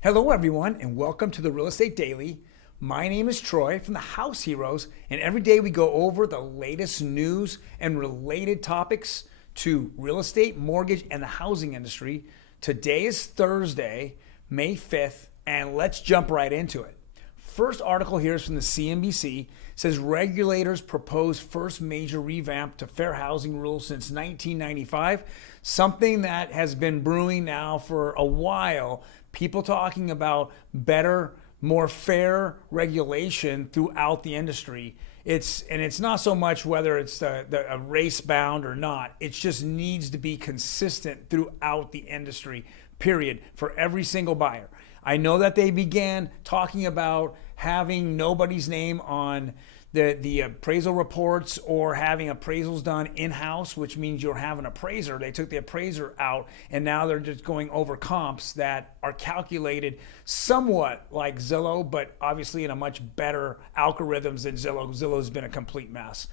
Hello, everyone, and welcome to the Real Estate Daily. My name is Troy from the House Heroes, and every day we go over the latest news and related topics to real estate, mortgage, and the housing industry. Today is Thursday, May 5th, and let's jump right into it. First article here is from the CNBC. It says regulators propose first major revamp to fair housing rules since 1995, something that has been brewing now for a while. People talking about better, more fair regulation throughout the industry. It's not so much whether it's a race bound or not. It just needs to be consistent throughout the industry, period, for every single buyer. I know that they began talking about having nobody's name on the appraisal reports or having appraisals done in-house, which means you'll have an appraiser. They took the appraiser out, and now they're just going over comps that are calculated somewhat like Zillow, but obviously in a much better algorithms than Zillow. Zillow's been a complete mess.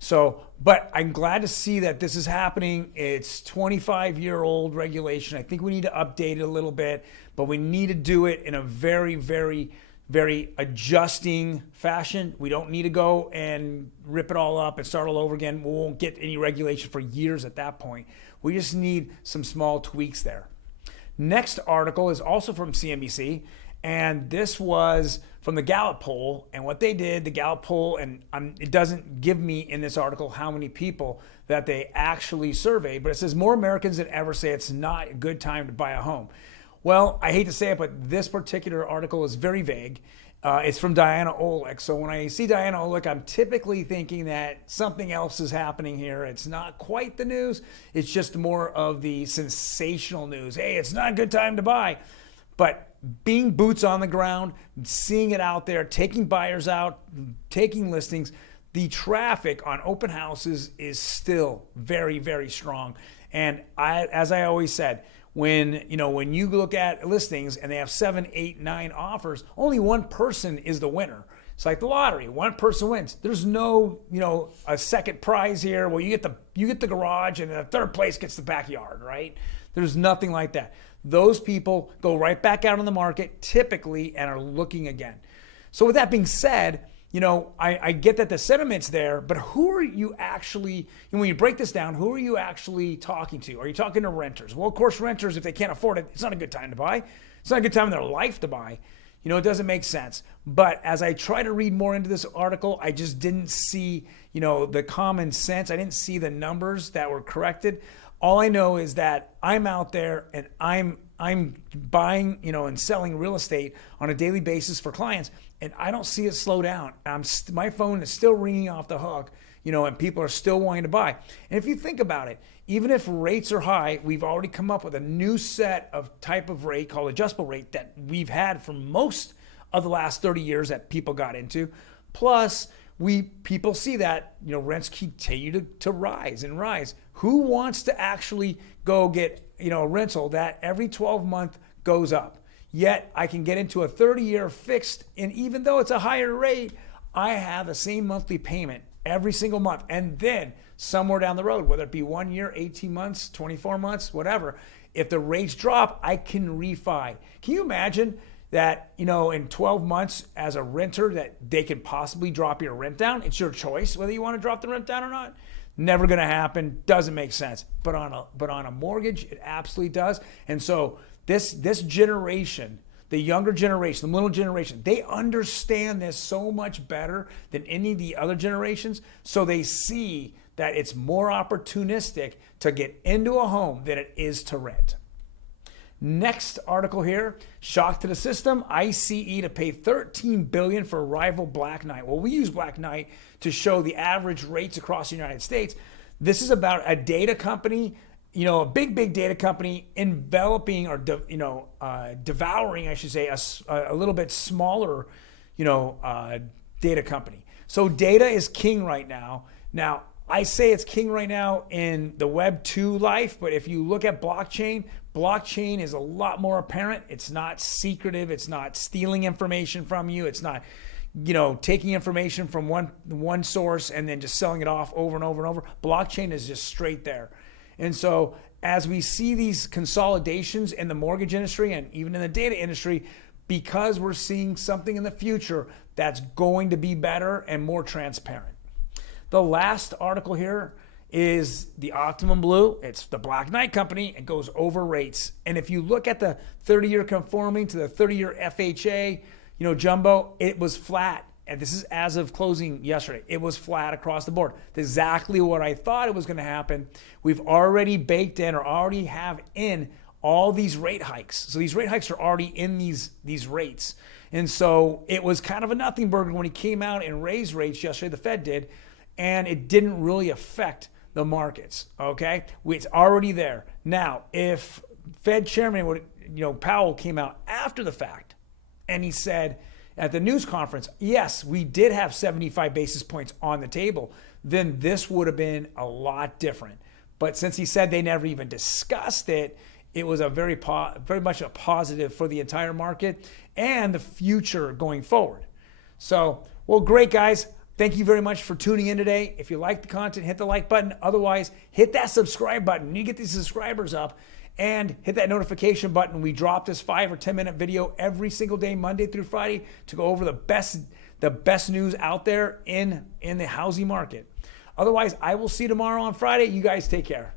So, but I'm glad to see that this is happening. It's 25-year-old regulation. I think we need to update it a little bit, but we need to do it in a very, very adjusting fashion. We don't need to go and rip it all up and start all over again. We won't get any regulation for years at that point. We just need some small tweaks there. Next article is also from CNBC, and this was from the Gallup poll. And what they did, the Gallup poll, and it doesn't give me in this article how many people that they actually surveyed, but it says more Americans than ever say it's not a good time to buy a home. Well, I hate to say it, but this particular article is very vague. It's from Diana Olick. So when I see Diana Olick, I'm typically thinking that something else is happening here. It's not quite the news. It's just more of the sensational news. Hey, it's not a good time to buy. But being boots on the ground, seeing it out there, taking buyers out, taking listings, the traffic on open houses is still very, very strong. And as I always said, when you look at listings and they have 7, 8, 9 offers, only one person is the winner. It's like the lottery. One person wins. There's no, a second prize here. Well, you get the garage and the third place gets the backyard, right? There's nothing like that. Those people go right back out on the market typically and are looking again. So with that being said, I get that the sentiment's there, but who are you actually, when you break this down, who are you actually talking to? Are you talking to renters? Well, of course, renters, if they can't afford it, it's not a good time to buy. It's not a good time in their life to buy. It doesn't make sense. But as I try to read more into this article, I just didn't see, the common sense. I didn't see the numbers that were corrected. All I know is that I'm out there and I'm buying, and selling real estate on a daily basis for clients, and I don't see it slow down. My phone is still ringing off the hook, and people are still wanting to buy. And if you think about it, even if rates are high, we've already come up with a new set of type of rate called adjustable rate that we've had for most of the last 30 years that people got into. Plus, people see that rents continue to rise and rise. Who wants to actually go get a rental that every 12 month goes up? Yet I can get into a 30-year fixed, and even though it's a higher rate, I have the same monthly payment every single month. And then somewhere down the road, whether it be 1 year, 18 months, 24 months, whatever, if the rates drop, I can refi. Can you imagine that, in 12 months as a renter that they can possibly drop your rent down? It's your choice whether you want to drop the rent down or not. Never going to happen. Doesn't make sense. But on a mortgage, it absolutely does. And so this generation, the younger generation, the millennial generation, they understand this so much better than any of the other generations. So they see that it's more opportunistic to get into a home than it is to rent. Next article here, shock to the system, ICE to pay $13 billion for rival Black Knight. Well, we use Black Knight to show the average rates across the United States. This is about a data company, a big data company enveloping or devouring, I should say, a little bit smaller, data company. So data is king right now. Now, I say it's king right now in the Web 2 life, but if you look at blockchain is a lot more apparent. It's not secretive. It's not stealing information from you. It's not, taking information from one source and then just selling it off over and over and over. Blockchain is just straight there. And so as we see these consolidations in the mortgage industry and even in the data industry, because we're seeing something in the future that's going to be better and more transparent. The last article here is the Optimum Blue. It's the Black Knight Company. It goes over rates. And if you look at the 30-year conforming to the 30-year FHA, jumbo, it was flat. And this is as of closing yesterday. It was flat across the board. That's exactly what I thought it was going to happen. We've already baked in or already have in all these rate hikes. So these rate hikes are already in these rates. And so it was kind of a nothing burger when he came out and raised rates yesterday, the Fed did, and it didn't really affect the markets, okay? It's already there. Now, if Fed Chairman Powell came out after the fact and he said at the news conference, yes, we did have 75 basis points on the table, then this would have been a lot different. But since he said they never even discussed it, it was a very much a positive for the entire market and the future going forward. So, well, great, guys. Thank you very much for tuning in today. If you like the content, hit the like button. Otherwise, hit that subscribe button. You get these subscribers up and hit that notification button. We drop this 5 or 10 minute video every single day, Monday through Friday, to go over the best news out there in the housing market. Otherwise, I will see you tomorrow on Friday. You guys take care.